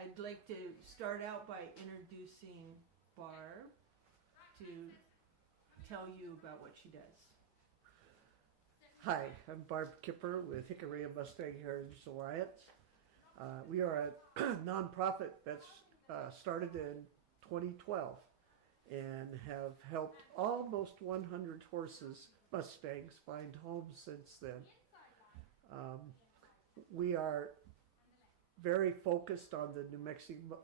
I'd like to start out by introducing Barb to tell you about what she does. Hi, I'm Barb Kiiper with Hickory and Mustang Heritage Alliance. We are a nonprofit that's started in 2012 and have helped almost 100 horses, Mustangs, find homes since then. We are very focused on the New Mexico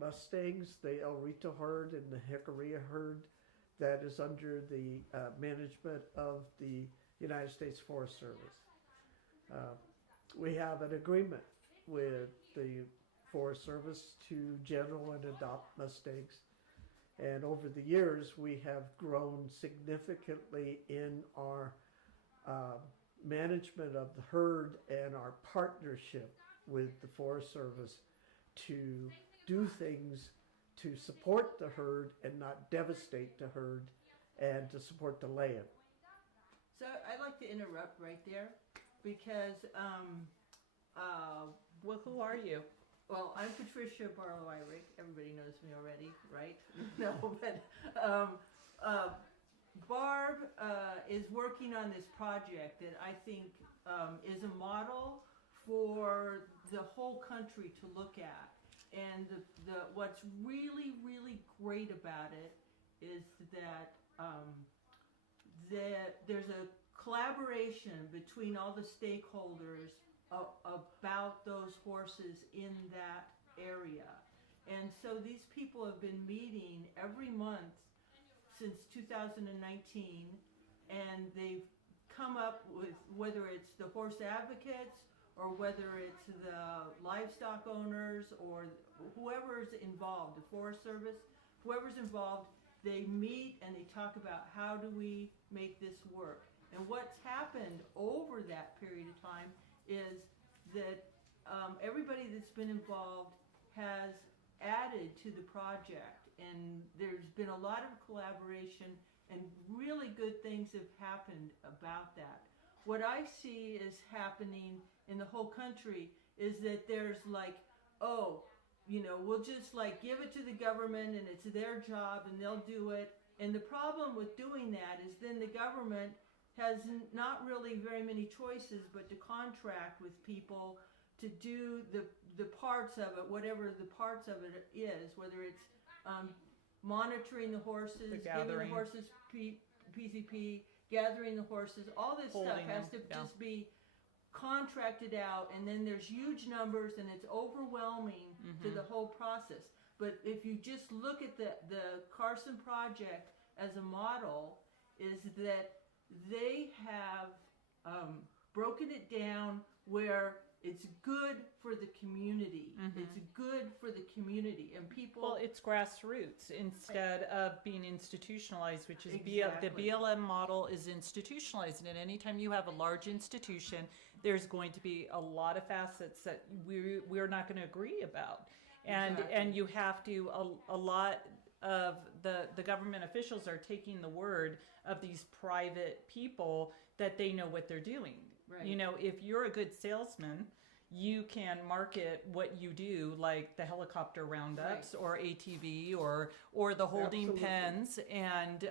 Mustangs, the El Rito herd and the Hickory herd that is under the management of the United States Forest Service. We have an agreement with the Forest Service to general and adopt Mustangs. And over the years, we have grown significantly in our management of the herd and our partnership with the Forest Service to do things to support the herd and not devastate the herd, and to support the land. So I'd like to interrupt right there because, Well, who are you? well, I'm Patricia Barlow Irick. Everybody knows me already, right? No, but Barb is working on this project that I think is a model for the whole country to look at. And what's really, really great about it is that there's a collaboration between all the stakeholders about those horses in that area. And so these people have been meeting every month since 2019, and they've come up with, whether it's the horse advocates or whether it's the livestock owners or whoever's involved, the Forest Service, whoever's involved, they meet and they talk about how do we make this work. And what's happened over that period of time is that everybody that's been involved has added to the project, and there's been a lot of collaboration and really good things have happened about that. What I see is happening in the whole country is that there's like, oh, we'll just like give it to the government and it's their job and they'll do it. And the problem with doing that is then the government has not really very many choices but to contract with people to do the parts of it, whatever the parts of it is, whether it's monitoring the horses, giving the horses PCP, gathering the horses, all this stuff has to just be contracted out, and then there's huge numbers and it's overwhelming to the whole process. But if you just look at the Carson project as a model, is that they have broken it down where it's good for the community. It's good for the community, and people. Well, it's grassroots instead of being institutionalized, which is Exactly. The BLM model is institutionalized. And anytime you have a large institution, there's going to be a lot of facets that we're not going to agree about, and Exactly. and you have to a lot of the government officials are taking the word of these private people that they know what they're doing. Right. If you're a good salesman, you can market what you do, like the helicopter roundups, Right. or ATV, or the holding Absolutely. pens, and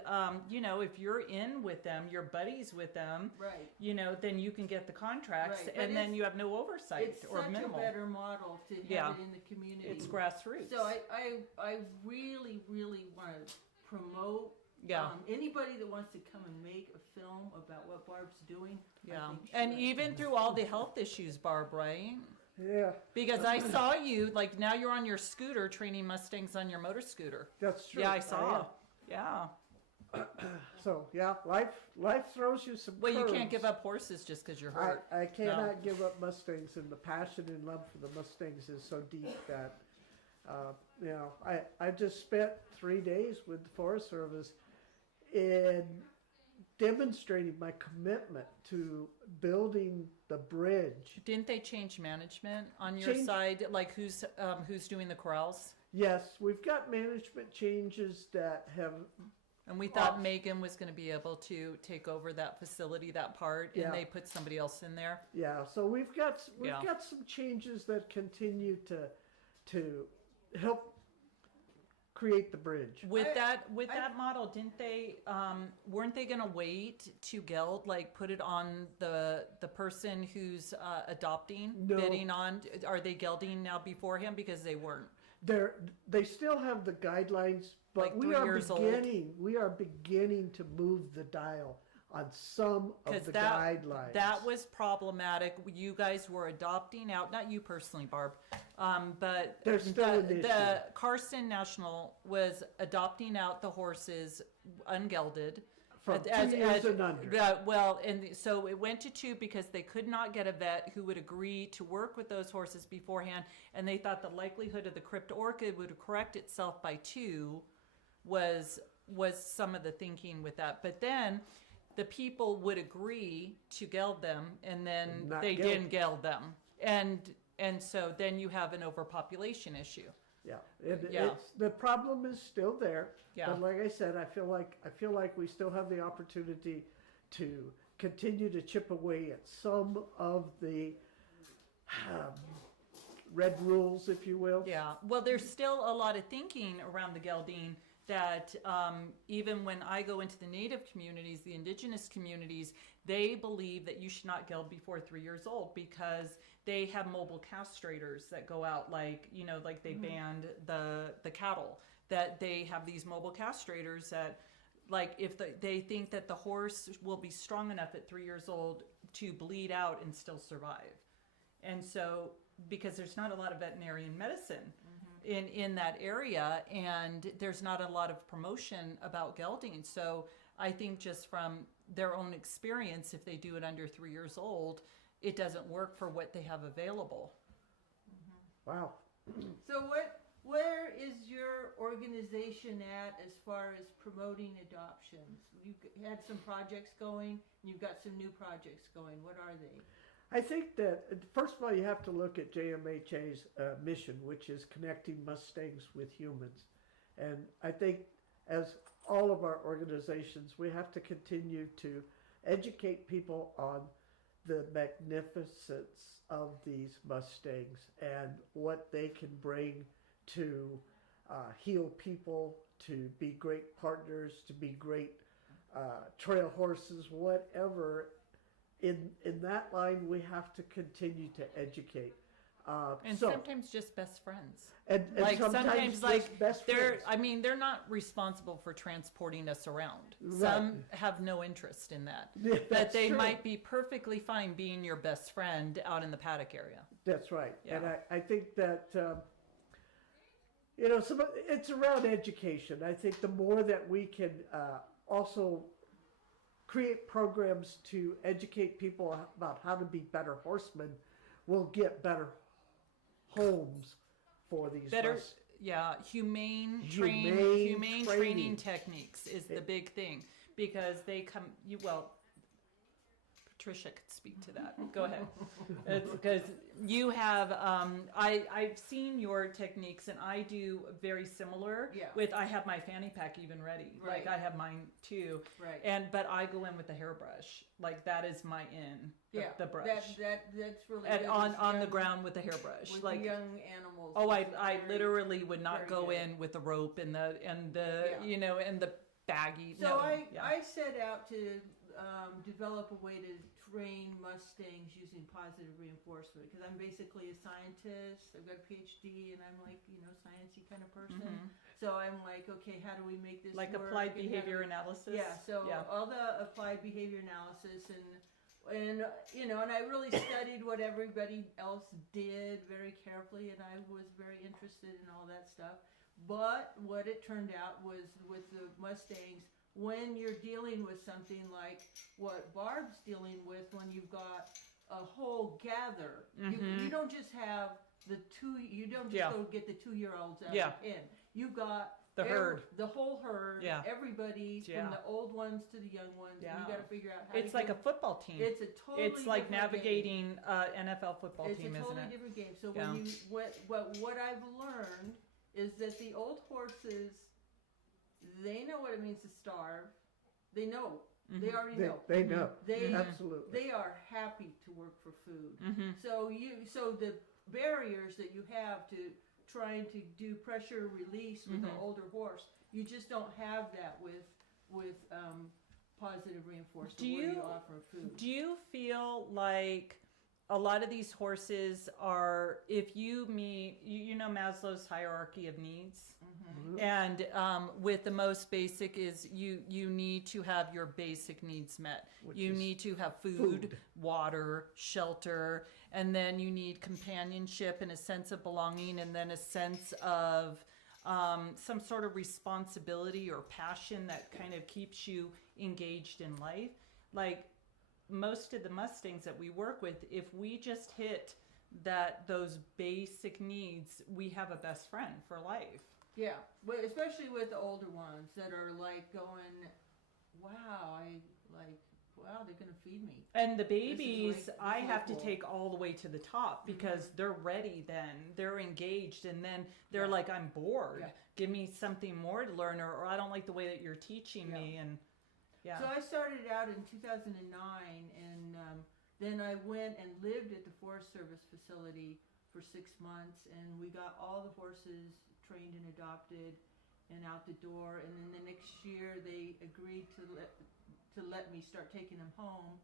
if you're in with them, you're buddies with them, Right. then you can get the contracts, Right. But and then it's- you have no oversight It's or such minimal. a better model to have Yeah. it in the community. It's grassroots. So I really, really want to promote anybody that wants to come and make a film about what Barb's doing. I Yeah, think and should. even through all the health issues, Barb, right? Yeah, Because I saw you, like now you're on your scooter training Mustangs on your motor scooter. that's true. Yeah, I saw. Yeah. So yeah, life throws you some Well, you curves. can't give up horses just because you're hurt. I cannot give up Mustangs, and the passion and love for the Mustangs is so deep that I just spent 3 days with the Forest Service in demonstrating my commitment to building the bridge. Didn't they change management on your Change- side? Like who's doing the corrals? Yes, we've got management changes that have. And we thought Megan was going to be able to take over that facility, that part, Yeah. and they put somebody else in there. Yeah, so we've got Yeah. some changes that continue to to help create the bridge. With that model, didn't they? Weren't they going to wait to geld, like put it on the person who's adopting, No. bidding on? Are they gelding now beforehand because they weren't? They still have the guidelines, but Like 3 years old? we are beginning to move the dial on some of Because the guidelines. that was problematic. You guys were adopting out, not you personally, Barb, but There's still an issue. the Carson National was adopting out the horses ungelded. From 2 years and under. So it went to 2 because they could not get a vet who would agree to work with those horses beforehand, and they thought the likelihood of the crypt orchid would correct itself by 2 was some of the thinking with that. But then the people would agree to geld them, and then Not they geld. didn't geld them, and so then you have an overpopulation issue. Yeah, Yeah. It's the problem is still there. Yeah. But like I said, I feel like we still have the opportunity to continue to chip away at some of the red rules, if you will. Yeah, well, there's still a lot of thinking around the gelding that even when I go into the native communities, the indigenous communities, they believe that you should not geld before 3 years old because they have mobile castrators that go out, like they banned the cattle, that they have these mobile castrators that, like, if they think that the horse will be strong enough at 3 years old to bleed out and still survive. And so, because there's not a lot of veterinarian medicine in that area, and there's not a lot of promotion about gelding. So I think just from their own experience, if they do it under 3 years old, it doesn't work for what they have available. Wow. So where is your organization at as far as promoting adoptions? You've had some projects going, and you've got some new projects going. What are they? I think that, first of all, you have to look at JMHA's mission, which is connecting Mustangs with humans. And I think, as all of our organizations, we have to continue to educate people on the magnificence of these Mustangs and what they can bring to heal people, to be great partners, to be great trail horses, whatever. In that line, we have to continue to educate. And so, sometimes just best friends. and Like sometimes just best they're, friends. I mean, they're not responsible for transporting us around. Right. Some have no interest in that. Yeah, But that's they true. might be perfectly fine being your best friend out in the paddock area. That's right. Yeah. And I think that, it's around education. I think the more that we can also create programs to educate people about how to be better horsemen, we'll get better homes for these Better, mus- yeah, humane Humane training training. techniques is the big thing, because they come, Patricia could speak to that. Go ahead. It's because you have, I've seen your techniques, and I do very similar. Yeah. I have my fanny pack even ready. Right. Like I have mine too. Right. But I go in with the hairbrush. Like that is my the brush. That's really And good on the with ground with the hairbrush. with Like young animals. oh, I Very- literally would not very go good. in with the rope and the Yeah. and the baggy. So no, I set out to develop a way to train Mustangs using positive reinforcement, because I'm basically a scientist. I've got a PhD, and I'm like, sciencey kind of person. Mhm. So I'm like, okay, how do we make this Like work? applied And how do behavior we- analysis. Yeah, so Yeah. all the applied behavior analysis and I really studied what everybody else did very carefully, and I was very interested in all that stuff. But what it turned out was with the Mustangs, when you're dealing with something like what Barb's dealing with, when you've got a whole gather, you don't just have you don't just Yeah. go get the 2-year-olds out Yeah. in. You've got The herd. the whole herd, Yeah. everybody Yeah. from the old ones to the young ones. Yeah. And you got to figure out how It's to like get- a football team. It's a totally It's like different navigating NFL football game. team, It's a isn't totally it? different game. So Yeah. when you what I've learned is that the old horses, they know what it means to starve. They know. They Mhm. already They, know. they know. They Absolutely. they are happy to work for food. Mhm. So the barriers that you have to trying to do pressure release with an Mhm. older horse. You just don't have that with positive reinforcement where you offer food. Do you feel like a lot of these horses are, if you meet, you know Maslow's hierarchy of needs? Mm-hmm. And with the most basic is you need to have your basic needs met. Which You is need to have food, food. water, shelter, and then you need companionship and a sense of belonging, and then a sense of some sort of responsibility or passion that kind of keeps you engaged in life. Like most of the Mustangs that we work with, if we just hit those basic needs, we have a best friend for life. Yeah, but especially with the older ones that are like going, wow, they're gonna feed me. And the This babies, is I have to cool. take all the way to the top because they're ready then. They're engaged, and then they're Yeah. like, I'm bored. Yeah. Give me something more to learn, or I don't like the way that you're teaching Yeah. me. And yeah. So I started out in 2009, and then I went and lived at the Forest Service facility for 6 months, and we got all the horses trained and adopted and out the door. And then the next year, they agreed to let me start taking them home.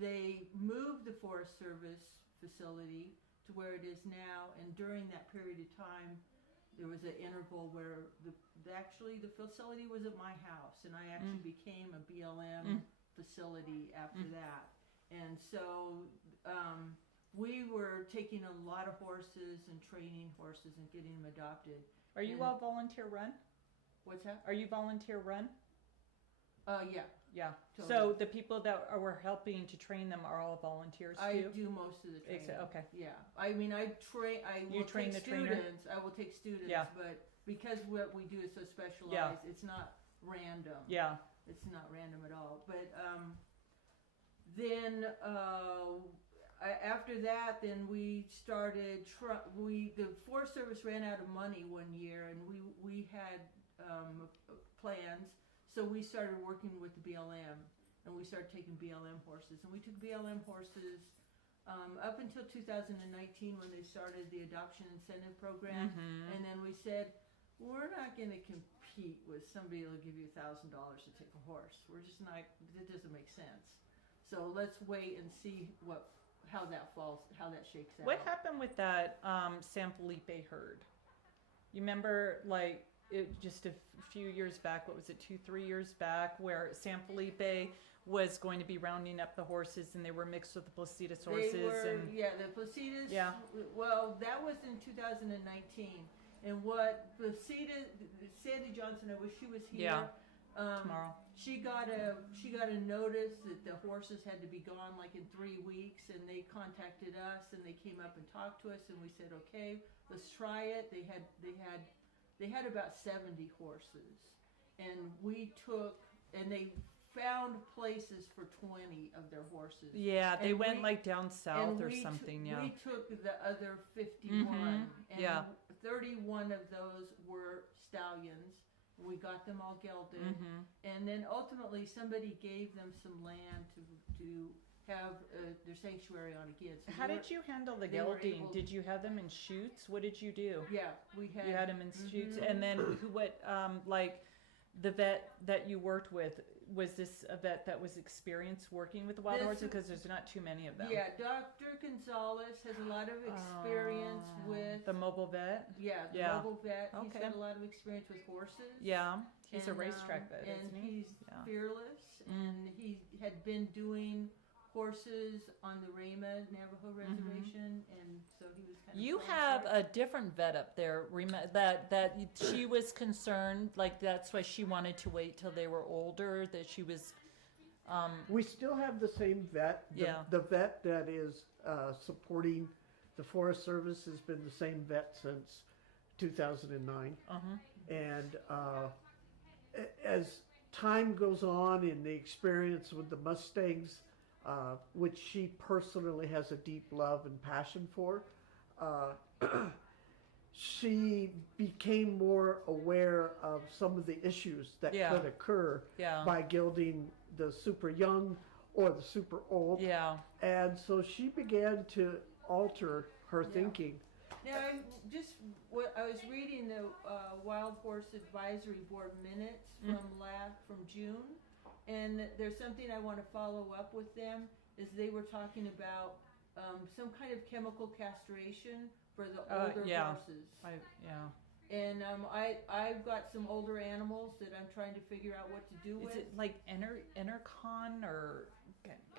They moved the Forest Service facility to where it is now, and during that period of time, there was an interval where the facility was at my house, and I actually became a BLM facility after that. And so we were taking a lot of horses and training horses and getting them adopted. Are you all volunteer run? What's that? Are you volunteer run? Yeah. Yeah. Totally. So the people that were helping to train them are all volunteers I too? do most of the training. Okay. Yeah, I mean, I You will train take the trainer? students. I will take students, Yeah. but because what we do is so specialized, Yeah. it's not random. Yeah. It's not random at all. But then after that, then we started. The Forest Service ran out of money one year, and we had plans. So we started working with the BLM, and we started taking BLM horses, and we took BLM horses up until 2019 when they started the adoption incentive program. And then we said, we're not going to compete with somebody that'll give you $1,000 to take a horse. We're just not. It doesn't make sense. So let's wait and see how that shakes out. What happened with that San Felipe herd? You remember, like, just a few years back, what was it, 2-3 years back, where San Felipe was going to be rounding up the horses, and they were mixed with the Placitas horses. The Placitas. Yeah. Well, that was in 2019, and what Placitas, Sandy Johnson, I wish she was here. Yeah. Tomorrow. She got a notice that the horses had to be gone like in 3 weeks, and they contacted us, and they came up and talked to us, and we said, okay, let's try it. They had about 70 horses, and they found places for 20 of their horses. Yeah, they And went we- like down south or we something. We took the other 51, and yeah. 31 of those were stallions. We got them all gelded, and then ultimately somebody gave them some land to have their sanctuary on again. So How did you handle the they were gelding? able- Did you have them in chutes? What did you do? Yeah, we had. You had them in chutes, and then like the vet that you worked with, was this a vet that was experienced working with the wild This- horses? Because there's not too many of them. Yeah, Dr. Gonzalez has a lot of experience with the mobile vet. the yeah. mobile vet. He's Okay. got a lot of experience with horses. Yeah, he's a And, racetrack vet, and isn't he? he's Yeah. fearless, and he had been doing horses on the Rama Navajo reservation, and so he was kind of. You going have for it. a different vet up there. That she was concerned, like that's why she wanted to wait till they were older. That she was. We still have the same vet. Yeah. The vet that is supporting the Forest Service has been the same vet since 2009. And as time goes on in the experience with the Mustangs, which she personally has a deep love and passion for, she became more aware of some of the issues that Yeah. could occur Yeah. by gelding the super young or the super old. Yeah. And so she began to alter her thinking. Now, I was reading the Wild Horse Advisory Board minutes from June, and there's something I want to follow up with them. Is they were talking about some kind of chemical castration for the older horses. And I've got some older animals that I'm trying to figure out what to do with. Is it like Enercon or?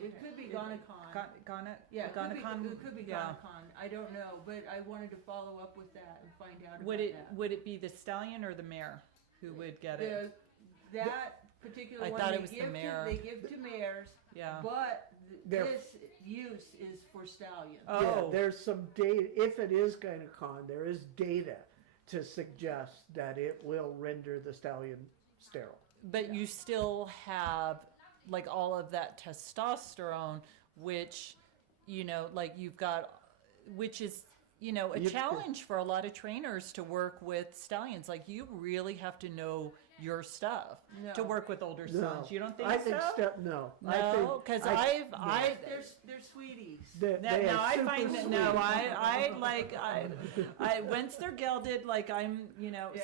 It could be Gonacon. It could be Gonacon. I don't know, but I wanted to follow up with that and find out about that. Would it be the stallion or the mare who would get it? That particular I one thought they it was the give mare. they give to mares, but this use is for stallions. Oh. Yeah, there's some data. If it is Gynecon, there is data to suggest that it will render the stallion sterile. But you still have like all of that testosterone, which, like you've got, which is, a challenge for a lot of trainers to work with stallions. Like you really have to know your stuff to work with older sons. You don't think I think so? No. No, because They're sweeties. I find that once they're gelded, like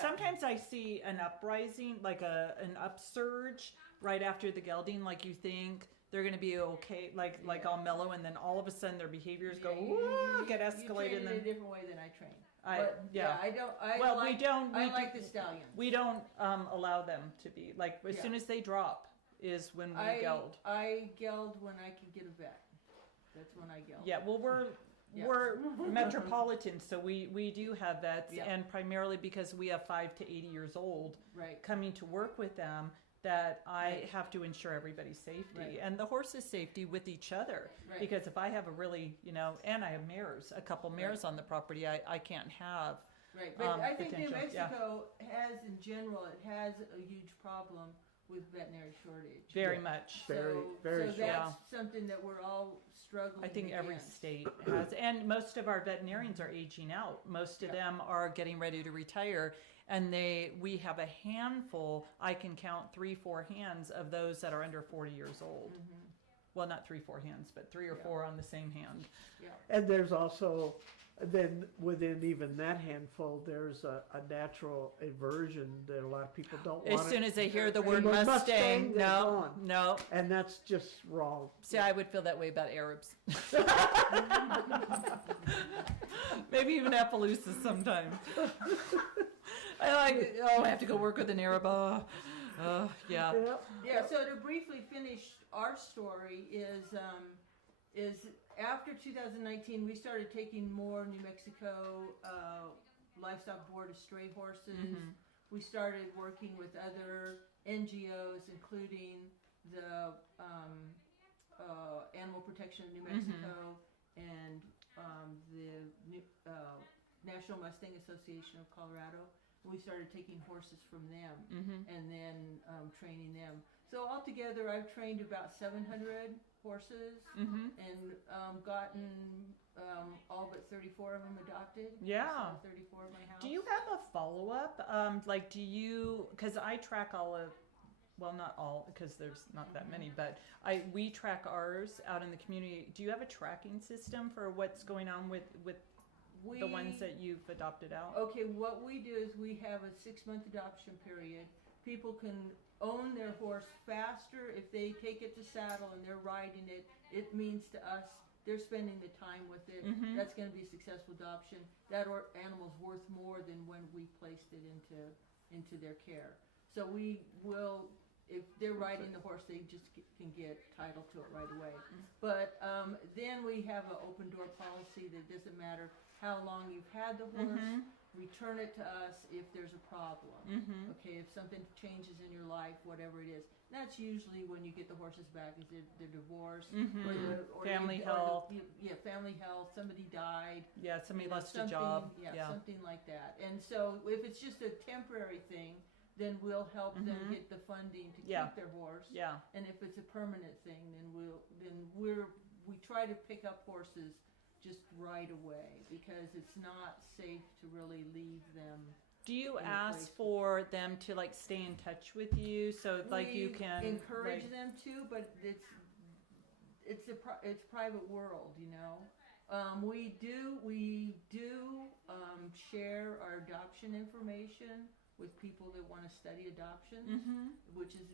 sometimes I see an uprising, like an upsurge right after the gelding, like you think they're going to be okay, like all mellow, and then all of a sudden their behaviors get escalated. You train in a different way than I train. I like the stallions. We don't allow them to be like as soon as they drop is when we geld. I geld when I can get a vet. That's when I geld. Yeah, well we're metropolitan, so we do have vets, and primarily because we have 5 to 80 years old coming to work with them, that I have to ensure everybody's safety and the horse's safety with each other. Because if I have a really, and I have mares, a couple mares on the property, I can't have. But I think New Mexico has, in general, it has a huge problem with veterinary shortage. Very much. Very so that's something that we're all struggling I think against. every state has, and most of our veterinarians are aging out. Most of them are getting ready to retire. And we have a handful, I can count 3-4 hands of those that are under 40 years old. Well, not 3-4 hands, but 3 or 4 on the same hand. And there's also, then within even that handful, there's a natural aversion that a lot of people don't want. As soon as they hear the word Mustang, no. And that's just wrong. See, I would feel that way about Arabs. Maybe even Appaloosa sometimes. I have to go work with an Arab. So to briefly finish our story is after 2019 we started taking more New Mexico livestock board of stray horses. We started working with other NGOs, including the Animal Protection of New Mexico and the National Mustang Association of Colorado. We started taking horses from them and then training them. So altogether, I've trained about 700 horses and gotten all but 34 of them adopted. Yeah. So 34 of my house. Do you have a follow-up? Because I track all of, well, not all, because there's not that many, but we track ours out in the community. Do you have a tracking system for what's going on with the ones that you've adopted out? Okay, what we do is we have a 6-month adoption period. People can own their horse faster if they take it to saddle and they're riding it. It means to us they're spending the time with it. That's going to be a successful adoption. That animal's worth more than when we placed it into their care. So we will, if they're riding the horse, they just can get title to it right away. But then we have an open door policy that doesn't matter how long you've had the horse, return it to us if there's a problem. Okay, if something changes in your life, whatever it is. That's usually when you get the horses back, is they're divorced, or family health. Family health. Somebody died. Yeah, somebody lost a job. Something like that. And so if it's just a temporary thing, then we'll help them get the funding to keep their horse. Yeah. And if it's a permanent thing, then we try to pick up horses just right away because it's not safe to really leave them. Do you ask for them to stay in touch with you so you can encourage them to, but it's private world, We do share our adoption information with people that want to study adoptions, which is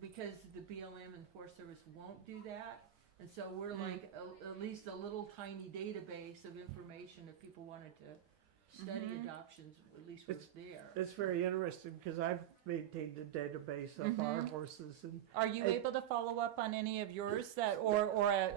because the BLM and Forest Service won't do that. And so we're like at least a little tiny database of information if people wanted to study adoptions, at least was there. It's very interesting because I've maintained a database of our horses, and Are you able to follow up on any of yours that, or a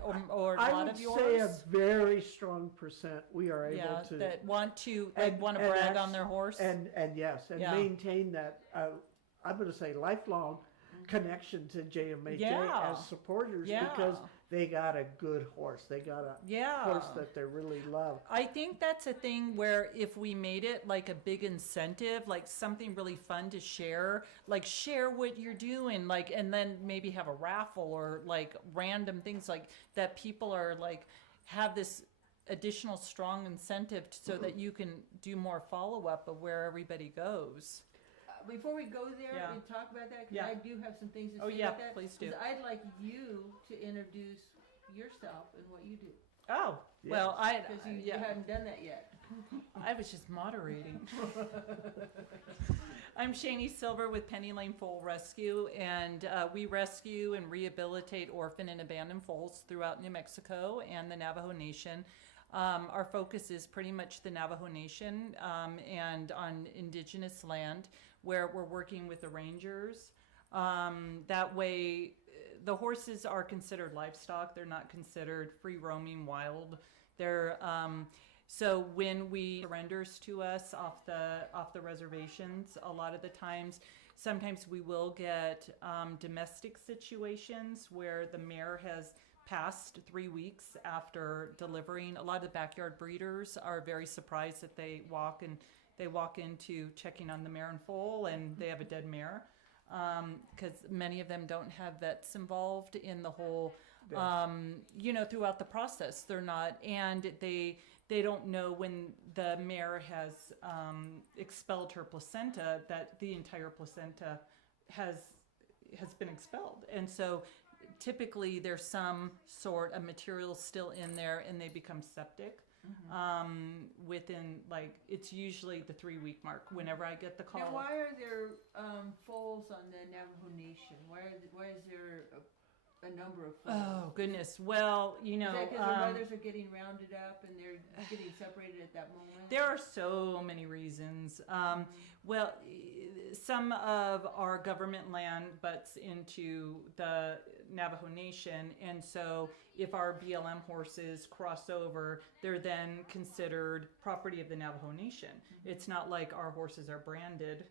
I lot would of yours? say a very strong percent we are able Yeah, to that want to and- want to and brag on actu- their horse. and yes, and Yeah. maintain that. I'm going to say lifelong connection to JMHA Yeah. as supporters Yeah. because they got a good horse. They got a Yeah. horse that they really love. I think that's a thing where if we made it like a big incentive, like something really fun to share, like share what you're doing, like, and then maybe have a raffle or like random things like that, people are like, have this additional strong incentive so that you can do more follow-up of where everybody goes. Before we go there Yeah. and talk about that, because Yeah. I do have some things to say Oh, yeah, about that. please do. 'Cause I'd like you to introduce yourself and what you do, Oh, well, because you yeah. haven't done that yet. I was just moderating. I'm Shani Silver with Penny Lane Foal Rescue, and we rescue and rehabilitate orphan and abandoned foals throughout New Mexico and the Navajo Nation. Our focus is pretty much the Navajo Nation and on indigenous land, where we're working with the rangers. That way, the horses are considered livestock. They're not considered free roaming wild. They're so when we surrenders to us off the reservations, a lot of the times, sometimes we will get domestic situations where the mare has passed 3 weeks after delivering. A lot of the backyard breeders are very surprised that they walk into checking on the mare and foal and they have a dead mare, because many of them don't have vets involved in the whole throughout the process. They're not, and they don't know when the mare has expelled her placenta that the entire placenta has been expelled. And so typically there's some sort of material still in there and they become septic within, like, it's usually the 3-week mark whenever I get the call. Now, why are there foals on the Navajo Nation? Why is there a number of foals? Oh goodness. Well, Is that because their mothers are getting rounded up and they're getting separated at that moment? there are so many reasons. Well, some of our government land butts into the Navajo Nation, and so if our BLM horses cross over, they're then considered property of the Navajo Nation. It's not like our horses are branded,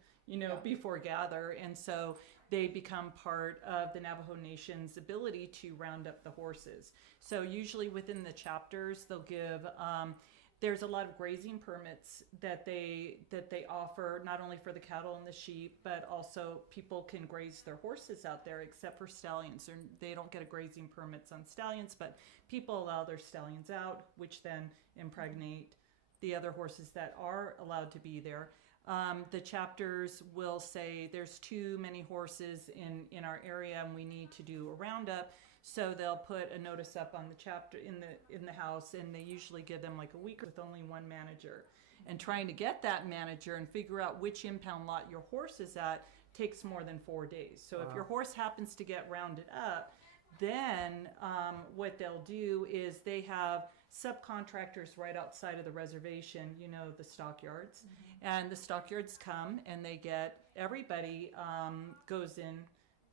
before gather, and so they become part of the Navajo Nation's ability to round up the horses. So usually within the chapters, they'll give, there's a lot of grazing permits that they offer, not only for the cattle and the sheep, but also people can graze their horses out there, except for stallions. They don't get a grazing permits on stallions, but people allow their stallions out, which then impregnate the other horses that are allowed to be there. The chapters will say there's too many horses in our area and we need to do a roundup. So they'll put a notice up on the chapter in the house, and they usually give them like a week with only one manager. And trying to get that manager and figure out which impound lot your horse is at takes more than 4 days. So if your horse happens to get rounded up, then what they'll do is they have subcontractors right outside of the reservation, the stockyards. And the stockyards come and they get everybody goes in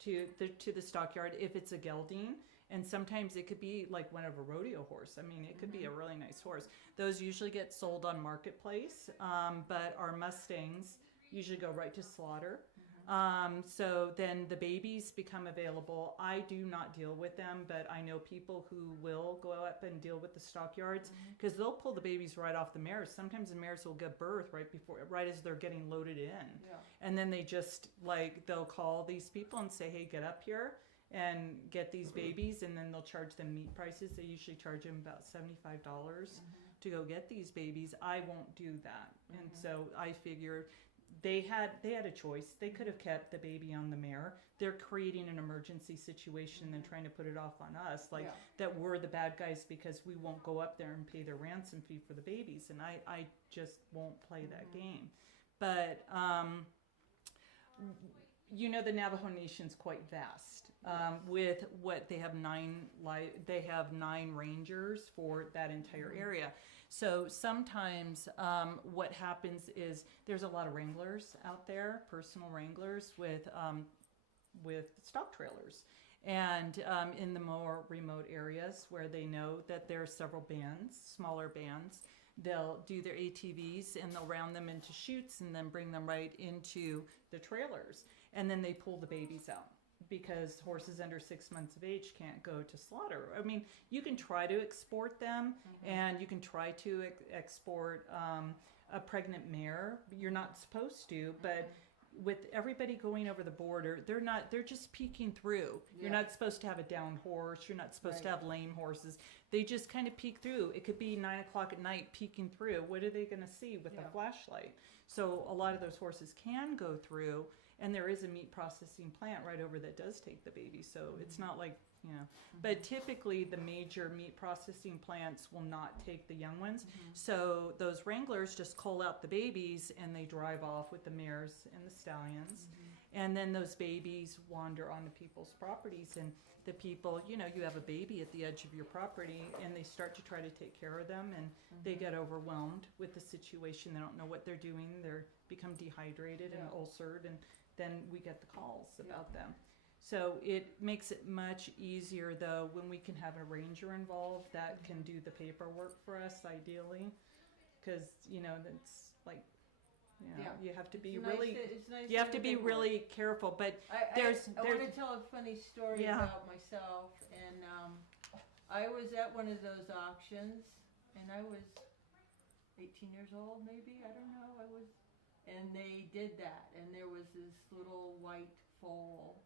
to the stockyard if it's a gelding. And sometimes it could be like one of a rodeo horse. I mean, it could be a really nice horse. Those usually get sold on Marketplace, but our Mustangs usually go right to slaughter. So then the babies become available. I do not deal with them, but I know people who will go up and deal with the stockyards, because they'll pull the babies right off the mares. Sometimes the mares will give birth right as they're getting loaded in. Yeah. And then they just they'll call these people and say, hey, get up here and get these babies, and then they'll charge them meat prices. They usually charge them about $75 to go get these babies. I won't do that. And so I figure they had a choice. They could have kept the baby on the mare. They're creating an emergency situation and then trying to put it off on us, like that we're the bad guys because we won't go up there and pay their ransom fee for the babies. And I just won't play that game. But you know, the Navajo Nation's quite vast. With what they have nine rangers for that entire area. So sometimes what happens is there's a lot of wranglers out there, personal wranglers with stock trailers. And in the more remote areas where they know that there are several bands, smaller bands, they'll do their ATVs and they'll round them into chutes and then bring them right into the trailers. And then they pull the babies out because horses under 6 months of age can't go to slaughter. I mean, you can try to export them and you can try to export a pregnant mare. You're not supposed to, but with everybody going over the border, they're just peeking through. You're not supposed to have a down horse. You're not supposed to have lame horses. They just kind of peek through. It could be 9 o'clock at night peeking through. What are they going to see with a flashlight? So a lot of those horses can go through, and there is a meat processing plant right over that does take the baby. So it's not like, you know, but typically the major meat processing plants will not take the young ones. So those wranglers just cull out the babies and they drive off with the mares and the stallions. And then those babies wander onto people's properties, and the people, you know, you have a baby at the edge of your property and they start to try to take care of them, and they get overwhelmed with the situation. They don't know what they're doing. They're become dehydrated and ulcered, and then we get the calls about them. So it makes it much easier, though, when we can have a ranger involved that can do the paperwork for us, ideally, because, you know, that's like, you know, you have to be you have to be really careful. But I want to tell a funny story about myself. And I was at one of those auctions, and I was 18 years old, maybe, I don't know. And they did that, and there was this little white foal.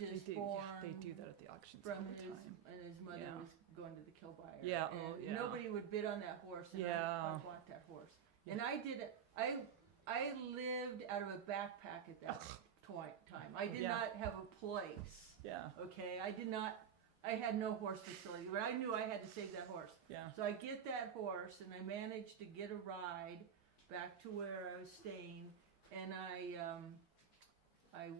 Just born. They do that at the auctions from all the his, time. and his mother was going to the kill buyer. And nobody would bid on that horse, and I bought that horse. And I did it. I lived out of a backpack at that time. I did not have a place. Okay, I had no horse facility, but I knew I had to save that horse. So I get that horse, and I managed to get a ride back to where I was staying, and I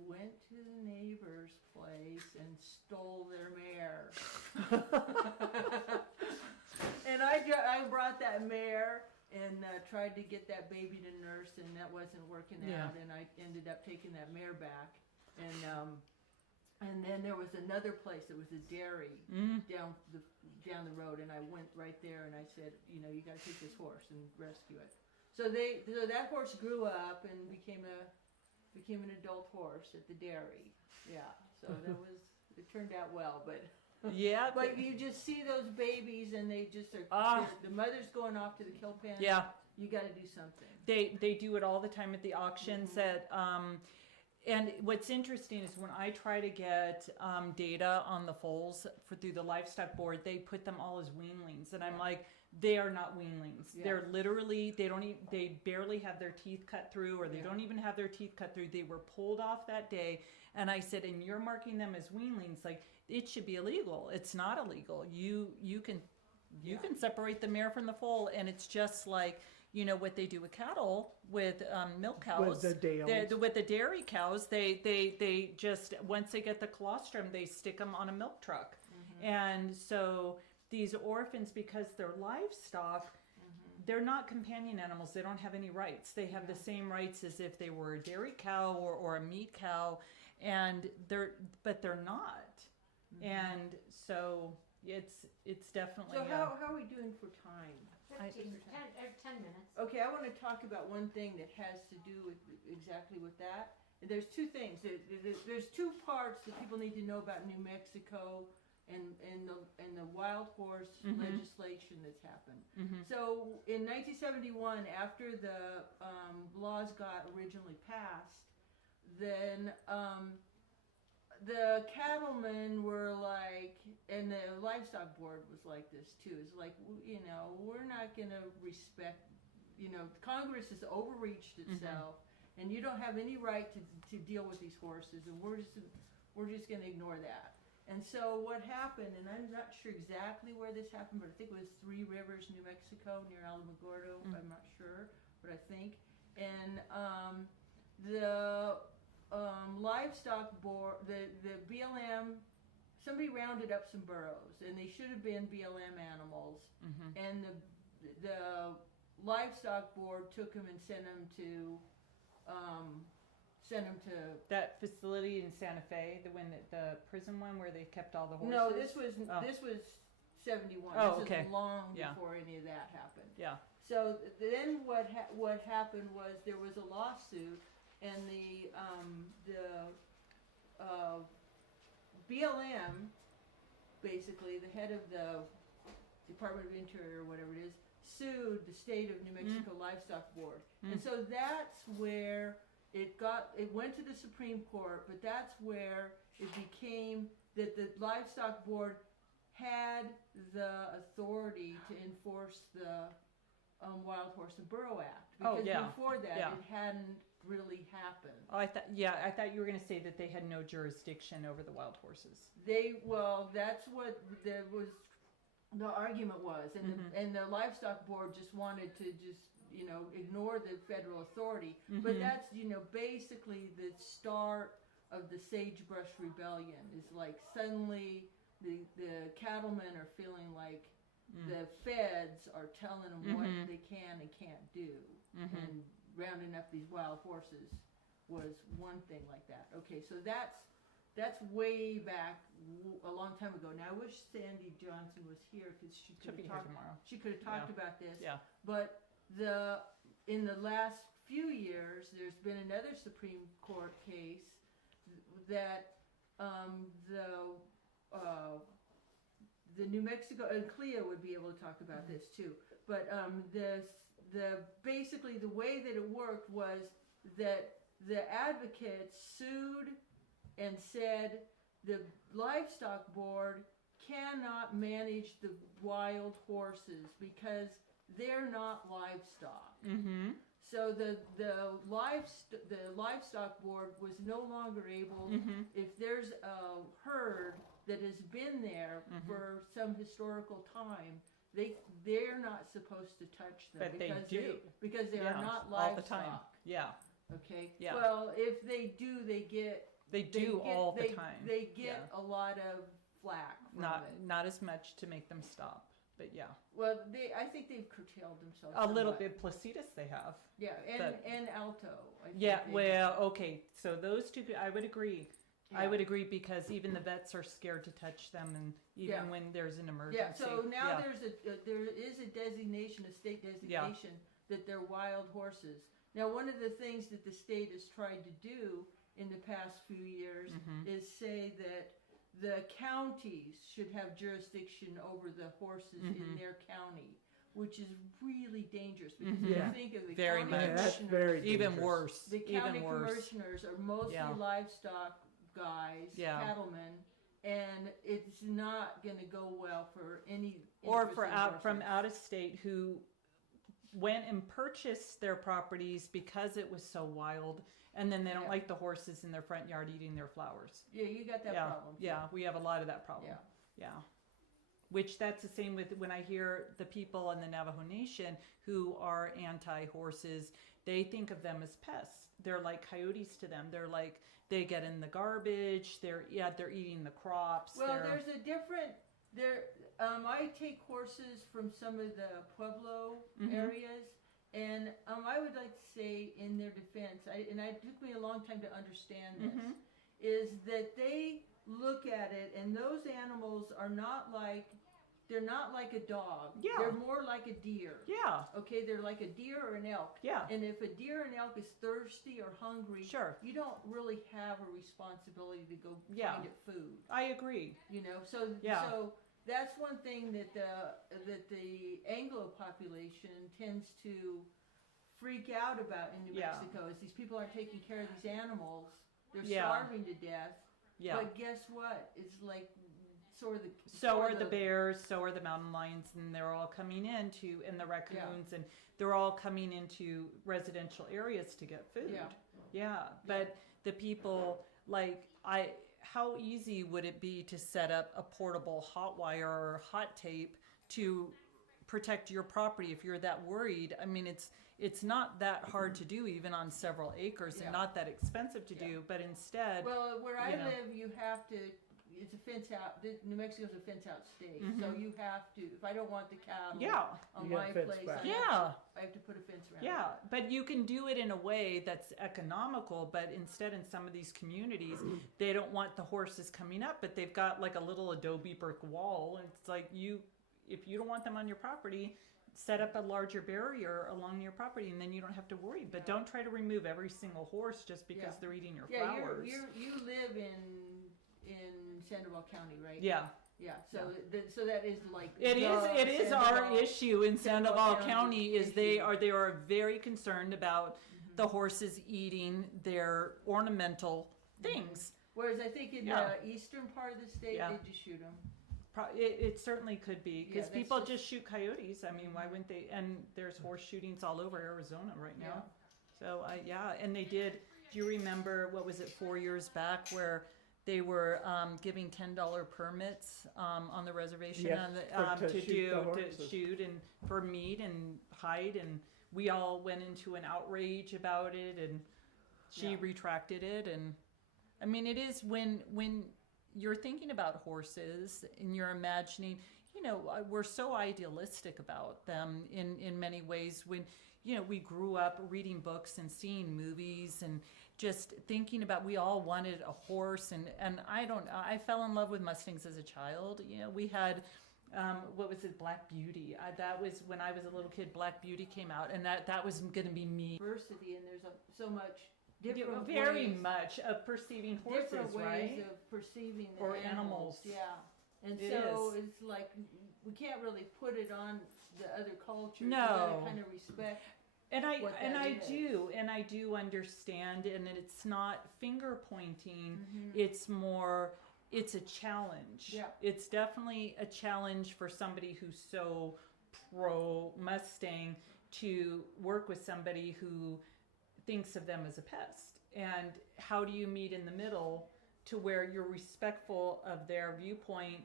went to the neighbor's place and stole their mare. And I brought that mare and tried to get that baby to nurse, and that wasn't working out, and I ended up taking that mare back. And then there was another place. It was a dairy down the road, and I went right there and I said, you know, you got to take this horse and rescue it. So that horse grew up and became an adult horse at the dairy. So it turned out well, but but you just see those babies and they just are the mother's going off to the kill pen. You got to do something. They do it all the time at the auctions. And what's interesting is when I try to get data on the foals through the livestock board, they put them all as weanlings, and I'm like, they are not weanlings. They're literally, they barely have their teeth cut through, or they don't even have their teeth cut through. They were pulled off that day. And I said, and you're marking them as weanlings, like it should be illegal. It's not illegal. You can separate the mare from the foal, and it's just like, you know, what they do with cattle, with milk cows, with the dairy cows, they just, once they get the colostrum, they stick them on a milk truck. And so these orphans, because they're livestock, they're not companion animals. They don't have any rights. They have the same rights as if they were a dairy cow or a meat cow, but they're not. And so it's definitely. So how are we doing for time? 10 minutes. Okay, I want to talk about one thing that has to do with exactly with that. There's two things. There's two parts that people need to know about New Mexico and the wild horse legislation that's happened. So in 1971, after the laws got originally passed, then the cattlemen were like, and the livestock board was like this too. It's like, you know, we're not going to respect, you know, Congress has overreached itself, and you don't have any right to deal with these horses, and we're just going to ignore that. And so what happened, and I'm not sure exactly where this happened, but I think it was Three Rivers, New Mexico, near Alamogordo. I'm not sure, but I think. And the livestock board, the BLM, somebody rounded up some burros, and they should have been BLM animals. And the livestock board took them and sent them to that facility in Santa Fe, the prison one where they kept all the horses. No, this was 71. Oh, this okay. was long Yeah. before any of that happened. Yeah. So then what happened was there was a lawsuit, and the BLM, basically the head of the Department of Interior or whatever it is, sued the state of New Mexico Livestock Board. And so that's where it went to the Supreme Court, but that's where it became that the Livestock Board had the authority to enforce the Wild Horse and Burro Act. Because before that, it hadn't really happened. Oh, I thought you were going to say that they had no jurisdiction over the wild horses. That's what the argument was, and the Livestock Board just wanted to ignore the federal authority. But that's basically the start of the Sagebrush Rebellion. Is like suddenly the cattlemen are feeling like the feds are telling them what they can and can't do, and rounding up these wild horses was one thing like that. Okay, so that's way back a long time ago. Now I wish Sandy Johnson was here because she could have talked tomorrow. She could have talked about this. Yeah. But in the last few years, there's been another Supreme Court case that the New Mexico, and Clea would be able to talk about this too. But basically the way that it worked was that the advocates sued and said the Livestock Board cannot manage the wild horses because they're not livestock. So the Livestock Board was no longer able, if there's a herd that has been there for some historical time, they're not supposed to touch them. But because they do. Because they are not livestock. All the time. Yeah. Okay? Yeah. Well, if they do, they get all the time. They get a lot of flack from it. Not as much to make them stop, but yeah. Well, I think they've curtailed themselves A little somewhat. bit. Placitas they have. Yeah, and Alto. I think Yeah, they well, have. okay. So those two, I would agree. Yeah. I would agree because even the vets are scared to touch them, and even when there's an emergency. Yeah, so now there is a designation, a state designation, that they're wild horses. Now, one of the things that the state has tried to do in the past few years is say that the counties should have jurisdiction over the horses in their county, which is really dangerous because if you think of the Very county much. That's commissioners, very Even dangerous. worse. the county even worse. commissioners are mostly livestock guys, cattlemen, and it's not going to go well for any Or interest for in from horses. out of state who went and purchased their properties because it was so wild, and then they don't like the horses in their front yard eating their flowers. Yeah, you got that problem. too. Yeah, we have a lot of that problem. Yeah. Which that's the same with when I hear the people in the Navajo Nation who are anti-horses, they think of them as pests. They're like coyotes to them. They're like, they get in the garbage, they're eating the crops. Well, there's a different, I take horses from some of the Pueblo areas, and I would like to say in their defense, it took me a long time to understand this, is that they look at it, and those animals are not like, they're not like a dog. Yeah. They're more like a deer. Yeah. Okay, they're like a deer or an elk. Yeah. And if a deer or an elk is thirsty or hungry, Sure. you don't really have a responsibility to go find it food. I agree. So that's one thing that the Anglo population tends to freak out about in New Mexico is these people aren't taking care of these animals. They're starving to death. Yeah. But guess what? It's like So are the bears, so are the mountain lions, and they're all coming into, and the raccoons, and they're all coming into residential areas to get food. Yeah, but the people, how easy would it be to set up a portable hot wire or hot tape to protect your property if you're that worried? I mean, it's not that hard to do, even on several acres, and not that expensive to do, but instead... Well, where I live, you have to... It's a fence out. New Mexico's a fence out state, so you have to. If I don't want the cattle on my place, I have to put a fence around. Yeah, but you can do it in a way that's economical. But instead, in some of these communities, they don't want the horses coming up, but they've got like a little adobe brick wall, and it's like if you don't want them on your property, set up a larger barrier along your property, and then you don't have to worry. But don't try to remove every single horse just because they're eating your flowers. You live in Sandoval County, right? Yeah. Yeah. So that is like it is our issue in Sandoval County is they are very concerned about the horses eating their ornamental things. Whereas I think in the eastern part of the state they just shoot them. It certainly could be because people just shoot coyotes. I mean, why wouldn't they? And there's horse shootings all over Arizona right now. So and they did. Do you remember what was it 4 years back where they were giving $10 permits on the reservation to shoot and for meat and hide, and we all went into an outrage about it, and she retracted it. And I mean, it is when you're thinking about horses and you're imagining, we're so idealistic about them in many ways. When we grew up reading books and seeing movies and just thinking about, we all wanted a horse, and I fell in love with Mustangs as a child. We had, what was it, Black Beauty. That was when I was a little kid. Black Beauty came out, and that was going to be me. Diversity, and there's so much different very ways, much of perceiving horses, different ways right? of perceiving the or animals. Yeah, and it's like we can't really put it on the other cultures. No, you gotta kind of respect. And I do understand, and it's not finger pointing. It's more, it's a challenge. Yeah. It's definitely a challenge for somebody who's so pro Mustang to work with somebody who thinks of them as a pest. And how do you meet in the middle to where you're respectful of their viewpoint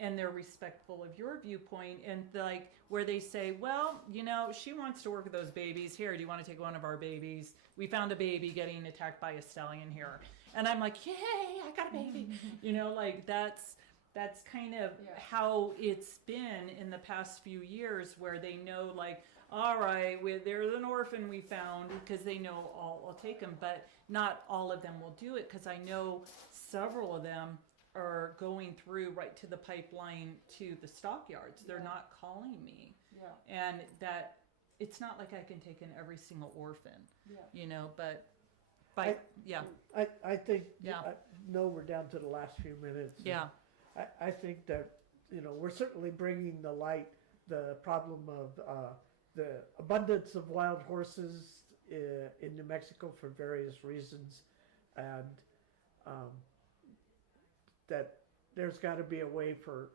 and they're respectful of your viewpoint, and like where they say, well, she wants to work with those babies. Here, do you want to take one of our babies? We found a baby getting attacked by a stallion here. And I'm like, yay, I got a baby. That's kind of how it's been in the past few years, where they know, like, all right, there's an orphan we found, because they know I'll take them, but not all of them will do it, because I know several of them are going through right to the pipeline to the stockyards. They're not calling me. Yeah. And that it's not like I can take in every single orphan. Yeah. But I think we're down to the last few minutes. Yeah. I think that we're certainly bringing to light the problem of the abundance of wild horses in New Mexico for various reasons, and that there's got to be a way for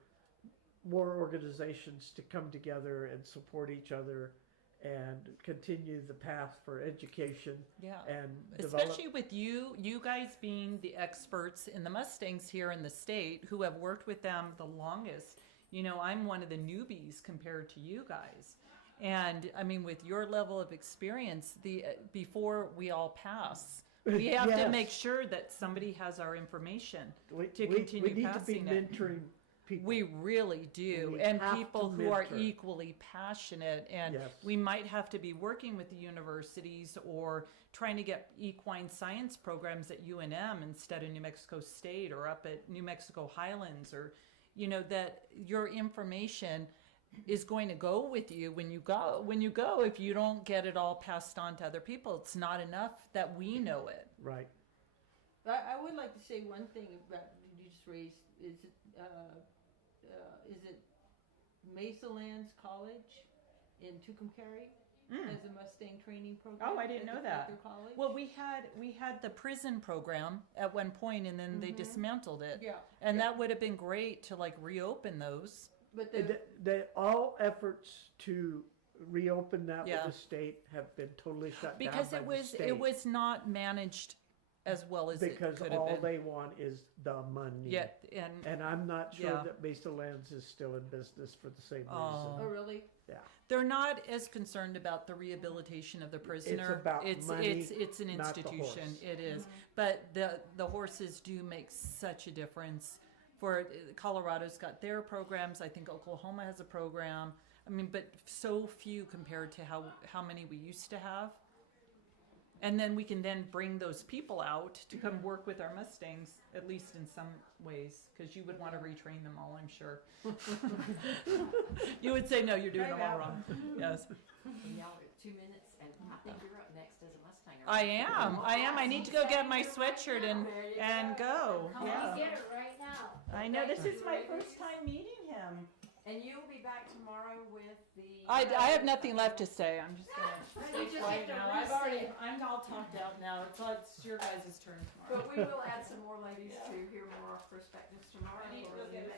more organizations to come together and support each other and continue the path for education. Yeah. And especially with you guys being the experts in the Mustangs here in the state who have worked with them the longest. I'm one of the newbies compared to you guys. And I mean, with your level of experience, before we all pass, we have to make sure that somebody has our information to continue we need passing to be it. mentoring people. We really do, and people who are equally passionate. And we might have to be working with the universities or trying to get equine science programs at UNM instead of New Mexico State, or up at New Mexico Highlands, or that your information is going to go with you when you go. If you don't get it all passed on to other people, it's not enough that we know it. Right. I would like to say one thing about you just raised is it Mesa Lands College in Tucumcari? as a Mustang training program. Oh, I didn't at know the that. Quaker College. Well, we had the prison program at one point, and then they dismantled it. Yeah. And that would have been great to like reopen those. But All efforts to reopen that Yeah. with the state have been totally shut Because down by the state. it was not managed as well as because it could have all been. they want is the money. Yeah, And I'm not sure Yeah. that Mesa Lands is still in business for the same Oh. reason. oh, really? Yeah. they're not as concerned about the rehabilitation of the prisoner. about money, it's an not the institution. horse. It is. But the horses do make such a difference. For Colorado's got their programs. I think Oklahoma has a program. I mean, but so few compared to how many we used to have. And then we can then bring those people out to come work with our Mustangs, at least in some ways, because you would want to retrain them all, I'm sure. You would say, no, you're doing them all wrong. Yes. Y'all are 2 minutes, and I think you're up next as a Mustang. I am. I need to go get my sweatshirt and go. Come Yeah. on, get it right now. I know, this is my first time meeting him. And you'll be back tomorrow with the. I have nothing left to say. I'm just gonna You just quiet have to now. reset. I'm all talked out now. It's your guys' turn tomorrow. But we will add some more ladies to hear more perspectives tomorrow. I need to for go the get new